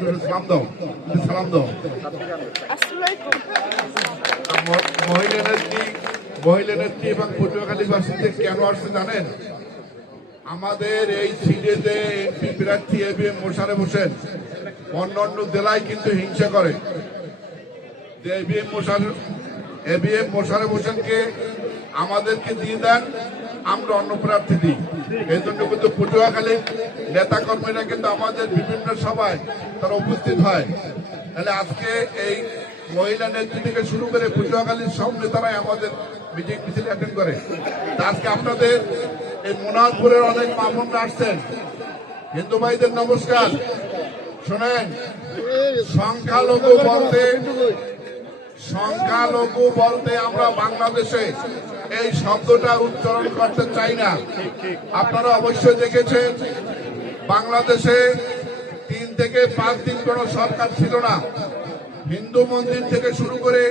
সালাম দাও। সালাম দাও। মহিলা নেত্রী মহিলা নেত্রী এবং পটুয়াখালীবাসীতে কেন আসছে জানেন? আমাদের এই সিরিজে এমপি প্রার্থী A B M Mosharraf Hossain অন্যান্য জেলায় কিন্তু হিংসা করে। যে A B M Mosharraf A B M Mosharraf হোসেনকে আমাদেরকে দিয়ে দেন। আমরা অন্য প্রার্থী দিই। এই জন্য কিন্তু পটুয়াখালী নেতা কর্মীরা কিন্তু আমাদের বিভিন্ন সভায় তারা উপস্থিত হয়। তাহলে আজকে এই মহিলা নেত্রী থেকে শুরু করে পটুয়াখালীর সব নেতারাই আমাদের মিটিং মিছিল অ্যাটেন্ড করে। আজকে আপনাদের এই মোনাজপুরের অনেক মামুনরা আসছেন। হিন্দু ভাইদের নমস্কার। শোনেন, সংখ্যালঘু বলতে সংখ্যালঘু বলতে আমরা বাংলাদেশে এই শব্দটা উচ্চারণ করতে চাই না। আপনারা অবশ্যই দেখেছেন, বাংলাদেশে তিন থেকে পাঁচ দিন কোনো সরকার ছিল না। হিন্দু মন্দির থেকে শুরু করে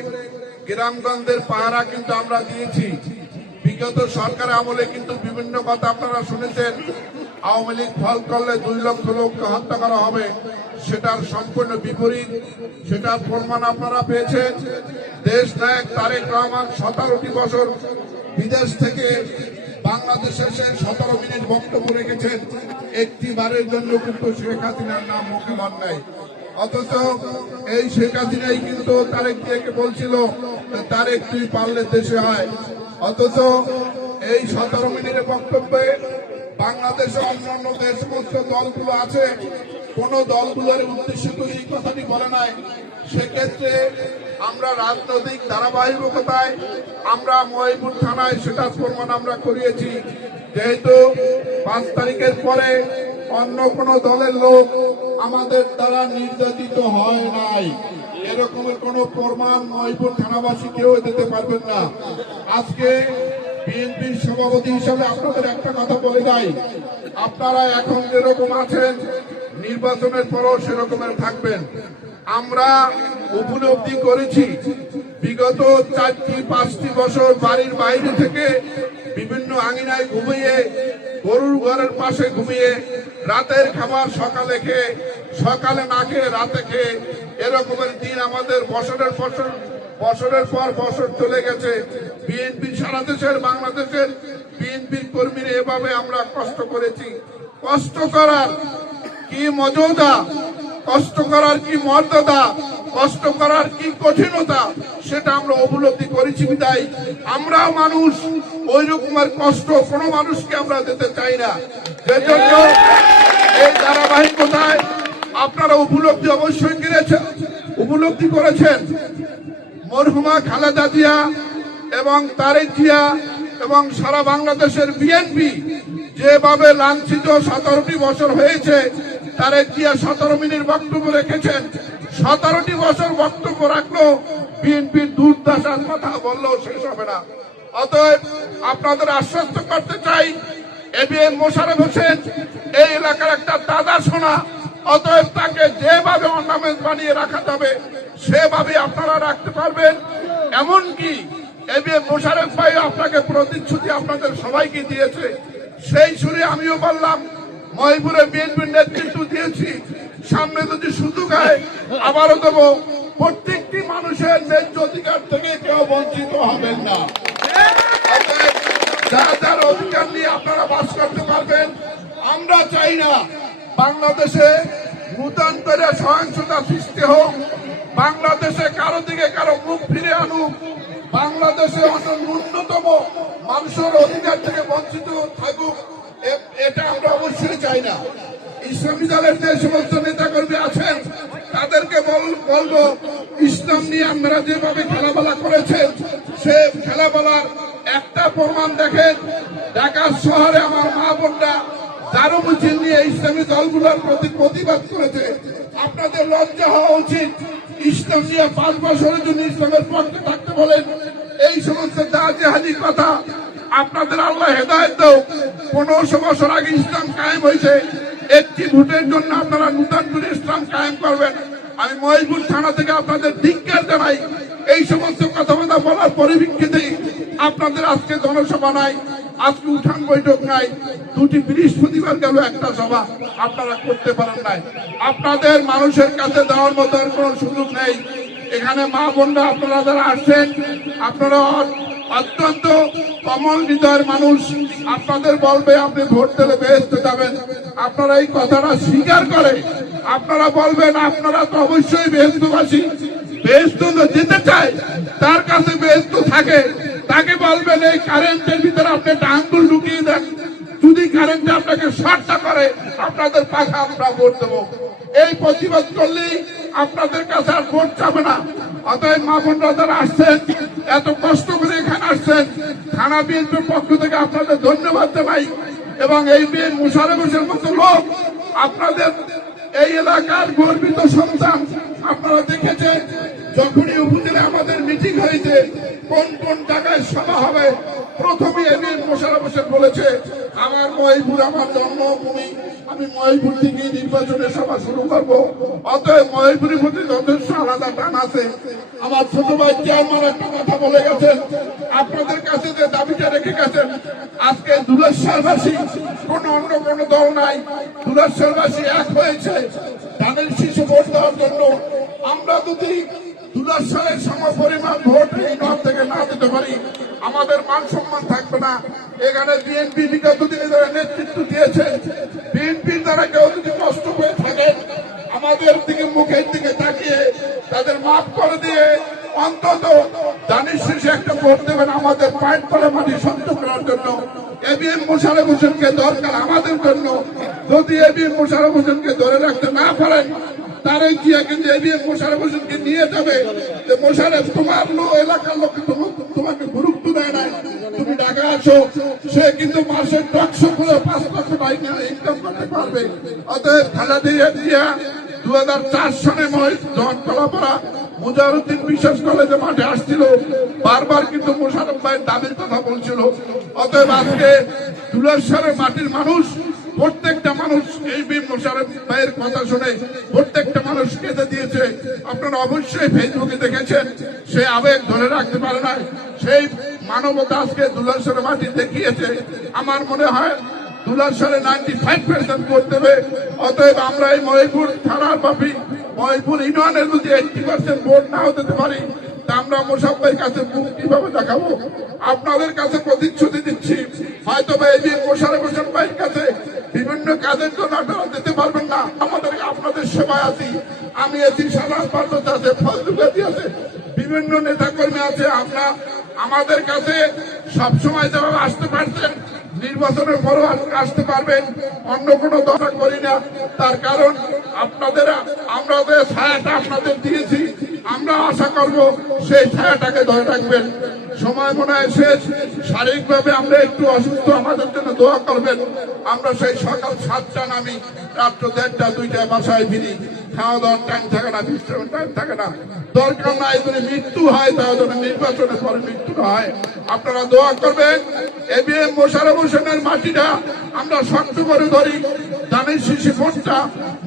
গ্রামগঞ্জের পাহারা কিন্তু আমরা দিয়েছি। বিগত সরকার আমলে কিন্তু বিভিন্ন কথা আপনারা শুনেছেন। আওয়ামী লীগ ফল করলে দুই লক্ষ লোককে হত্যা করা হবে। সেটার সম্পূর্ণ বিপরীত, সেটার প্রমাণ আপনারা পেয়েছেন। দেশ নায়ক তারেক রহমান সতেরোটি বছর বিদেশ থেকে বাংলাদেশে এসে সতেরো মিনিট বক্তব্য রেখেছেন। একটি বারের জন্য কিন্তু শেখ হাসিনার নাম মুখে লন নাই অথচ এই শেখ হাসিনাই কিন্তু তারেক দিয়েকে বলছিল তারেক, তুই পারলে দেশে হয় অথচ এই সতেরো মিনিটের বক্তব্যে বাংলাদেশে অন্যান্য যে সমস্ত দলগুলো আছে। কোন দলগুলোর উদ্দেশ্য করে এই কথাটি বলে নাই। সেক্ষেত্রে আমরা রাজনৈতিক ধারাবাহিকতায় আমরা মহিপুর থানায় সেটা প্রমাণ আমরা করিয়েছি। যেহেতু পাঁচ তারিখের পরে অন্য কোন দলের লোক আমাদের দ্বারা নির্যাতিত হয় নাই। এরকমের কোন প্রমাণ মহিপুর থানাবাসী কেউ দিতে পারবেন না। আজকে বিএনপির সভাপতি হিসাবে আপনাদের একটা কথা বলে যাই। আপনারা এখন যেরকম আছেন নির্বাচনের পরও সেরকমের থাকবেন। আমরা উপলব্ধি করেছি। বিগত চারটি, পাঁচটি বছর বাড়ির বাইরে থেকে বিভিন্ন আঙিনায় ঘুমিয়ে, গরুর ঘরের পাশে ঘুমিয়ে, রাতের খাবার সকালে খেয়ে, সকালে না খেয়ে রাতে খেয়ে এরকমের দিন আমাদের বছরের বছর, বছরের পর বছর চলে গেছে। বিএনপি সারা দেশের, বাংলাদেশের বিএনপির কর্মীরা এভাবে আমরা কষ্ট করেছি। কষ্ট করার কি মর্যাদা কষ্ট করার কি মর্যাদা? কষ্ট করার কি কঠিনতা? সেটা আমরা উপলব্ধি করেছি বিদায়। আমরা মানুষ, ওই রকমের কষ্ট কোনো মানুষকে আমরা দিতে চাই না। সেজন্য এই ধারাবাহিকতায় আপনারা উপলব্ধি অবশ্যই করেছেন উপলব্ধি করেছেন। মরহুমা খালেদা জিয়া এবং তারেক জিয়া এবং সারা বাংলাদেশের বিএনপি যেভাবে লাঞ্ছিত সতেরোটি বছর হয়েছে তারেক জিয়া সতেরো মিনিট বক্তব্য রেখেছেন। সতেরোটি বছর বক্তব্য রাখল বিএনপির দুর্দশার কথা বললেও শেষ হবে না। অতএব আপনাদের আশ্বস্ত করতে চাই এবিএম মোশারফ হোসেন, এই এলাকার একটা দাদা শোনা অতএব তাকে যেভাবে অর্নামেন্ট বানিয়ে রাখা যাবে সেভাবে আপনারা রাখতে পারবেন। এমনকি এবিএম মোশারফ ভাই আপনাকে প্রতিশ্রুতি আপনাদের সবাইকে দিয়েছে। সেই সুরে আমিও বললাম মহিপুরে বিএনপির নেতৃত্ব দিয়েছি। সামনে যদি সুযোগ হয়, আবারও দেবো। প্রত্যেকটি মানুষের ন্যায্য অধিকার থেকে কেউ বঞ্চিত হবেন না। যারা যার অধিকার নিয়ে আপনারা বাস করতে পারবেন, আমরা চাই না বাংলাদেশে নূতন করে সহিংসতা সৃষ্টি হোক। বাংলাদেশে কারও দিকে কারও মুখ ফিরে আনুক। বাংলাদেশে অন্য ন্যূনতম মানুষের অধিকার থেকে বঞ্চিত থাকুক এ- এটা আমরা অবশ্যই চাই না দলের যে সমস্ত নেতাকর্মী আছেন, তাদেরকে বল- বলব, ইসলাম নিয়ে আপনারা যেভাবে খেলাবেলা করেছেন, সে খেলাবেলার একটা প্রমাণ দেখেন। ঢাকা শহরে আমার মা বোনরা দারু মিছিল নিয়ে ইসলামী দলগুলোর প্রতি প্রতিবাদ করেছে। আপনাদের লজ্জা হওয়া উচিত। ইসলাম নিয়ে পাঁচ বছরের জন্য ইসলামের পক্ষে থাকতে বলেন। এই সমস্ত দাজেহাদি কথা আপনাদের আল্লাহ হেদায়ত পনেরোশো বছর আগে ইসলাম কায়েম হয়েছে। একটি ভোটের জন্য আপনারা নূতন করে ইসলাম কায়েম করবেন। আমি মহিপুর থানা থেকে আপনাদের ধিক্কার জানাই, এই সমস্ত কথাবার্তা বলার পরিপ্রেক্ষিতে আপনাদের আজকে জনসভা নাই, আজকে উঠান বৈঠক নাই, দুটি বৃহস্পতিবার গেল একটা সভা, আপনারা করতে পারেন নাই। আপনাদের মানুষের কাছে দেওয়ার মতো কোনো সুযোগ নেই। এখানে মা বোনরা, আপনারা যারা আসছেন, আপনারা অত্যন্ত কমল হৃদয়ের মানুষ। আপনাদের বলবে, আপনি ভোট দিলে বেহেস্তে যাবেন। আপনারা এই কথাটা স্বীকার করে, আপনারা বলবেন, আপনারা তো অবশ্যই বেহেস্তবাসী। বেহেস্ত যেতে চায়, তার কাছে বেহেস্ত থাকে। তাকে বলবেন, এই কারেন্টের ভিতরে আপনি আঙ্গুল ঢুকিয়ে দেন। যদি কারেন্টে আপনাকে শর্টটা করে, আপনাদের পাশে আমরা ভোট দেবো। এই প্রতিবাদ করলেই আপনাদের কাছে আর ভোট যাবে না। অতএব মা বোনরা যারা আসছেন। বিএনপির পক্ষ থেকে আপনাদের ধন্যবাদ জানাই এবং এই বিএন মুশারফের মতো লোক আপনাদের এই এলাকার গর্বিত সন্তান আপনারা দেখেছেন, যখনই উপজেলা আমাদের মিটিং হয়েছে, কোন কোন জায়গায় সভা হবে, প্রথমে এমনি মোশারফ হোসেন বলেছে, আমার মহিপুর আমার জন্মভূমি, আমি মহিপুর থেকে নির্বাচনের সভা শুরু করব। অতএব মহিপুরের প্রতি যথেষ্ট আলাদা টান আছে। আমার ছোট ভাই চেয়ারম্যান একটা কথা বলে গেছেন, আপনাদের কাছে রেখে গেছেন। আজকে দুলেশ্বরবাসী কোন অন্য কোন দল নাই। দুলেশ্বরবাসী এক হয়েছে। তাদের শিশু ভোট দেওয়ার জন্য আমরা যদি দুলেশ্বরের ভোট এই থেকে না দিতে পারি, আমাদের মান সম্মান থাকবে না। এখানে বিএনপি নেতৃত্ব দিয়েছে, বিএনপির দ্বারা কেউ যদি কষ্ট হয়ে থাকে আমাদের দিকে, মুখের দিকে তাকিয়ে তাদের মাফ করে দিয়ে অন্তত দানিশ শেষে একটা ভোট দেবেন আমাদের পায়ের তলে মাটি সন্ত করার জন্য। এবিএম মুশারফ হোসেনকে দরকার আমাদের জন্য। যদি এবিএম মুশারফ হোসেনকে ধরে রাখতে না পারেন তারাই মোশারফ হোসেনকে নিয়ে যাবে? যে মোশারফ তোমার এলাকার লোক তোমাকে গুরুত্ব দেয় নাই। তুমি ঢাকা আসো সে কিন্তু টকশো করে পাঁচ লক্ষ ইনকাম করতে পারবে। অতএব খেলা দিয়ে দু হাজার চার সালে জন কলাপাড়া মুজারুদ্দিন বিশ্বাস কলেজে মাঠে আসছিল। বারবার কিন্তু মোশারফ ভাইয়ের দাবির কথা বলছিল। অতএব আজকে দুলাশ্বরের মাটির মানুষ প্রত্যেকটা মানুষ এই বীর মোশারফ ভাইয়ের কথা শুনে প্রত্যেকটা মানুষ কেঁদে দিয়েছে। আপনারা অবশ্যই ফেসবুকে দেখেছেন, সে আবেগ ধরে রাখতে পারে না সেই মানবতা আজকে দুলাশ্বরের মাটি দেখিয়েছে। আমার মনে হয় দুলাশ্বরে নাইনটি ফাইভ পার্সেন্ট ভোট দেবে অতএব আমরা এই মহিপুর থানার পাপি মহিপুর ইউনিয়নের যদি এইটি পার্সেন্ট ভোট নাও দিতে পারি আমরা মোসাফের কাছে মুখ কীভাবে দেখাবো? আপনাদের কাছে প্রতিশ্রুতি দিচ্ছি। হয়তো বা এই যে মোশারফ হোসেন ভাইয়ের কাছে বিভিন্ন কাজের জন্য আপনারা দিতে পারবেন না। আমাদের আপনাদের সেবায় আছি। আমি আছি সাধারণ পার্থ আছে ফজলুকাতি আছে বিভিন্ন নেতা কর্মী আছে, আমরা আমাদের কাছে সবসময় যেভাবে আসতে পারছেন, নির্বাচনের পরও আস- আসতে পারবেন, অন্য কোনো দশা করি না। তার কারণ আপনাদের, আমরা যে ছায়াটা আপনাদের দিয়েছি আমরা আশা করব সেই ছায়াটাকে ধরে রাখবেন। সময় মনে হয় শেষ। শারীরিকভাবে আমরা একটু অসুস্থ, আমাদের জন্য দোয়া করবেন। আমরা সেই সকাল সাতটা নামি, রাত্র দেড়টা, দুইটায় বাসায় ফিরি। খাওয়া দাওয়ার টাইম থাকে না, বিশ্রামের টাইম থাকে না। দরকার নাই যদি মৃত্যু হয়, তাহলে নির্বাচনের পরে মৃত্যু হয়। আপনারা দোয়া করবেন। এবিএম মোশারফ হোসেনের মাটিটা আমরা শক্ত করে ধরি। দানের শিশু ভোটটা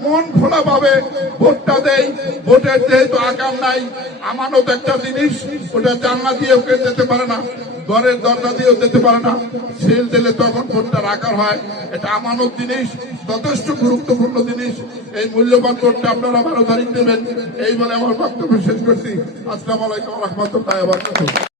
মন খোলা ভাবে ভোটটা দেই। ভোটের যেহেতু আকাম নাই, আমানত একটা জিনিস, ওটা জানলা দিয়েও কেউ যেতে পারে না, ঘরের দরজা দিয়েও যেতে পারে না। সিল দিলে তখন ভোটটা রাখার হয়। এটা আমানত জিনিস, যথেষ্ট গুরুত্বপূর্ণ জিনিস। এই মূল্যবান ভোটটা আপনারা বারো তারিখ দেবেন। এই বলে আমার বক্তব্য শেষ করছি। আসসালামু আলাইকুম রহমতুল্লাহ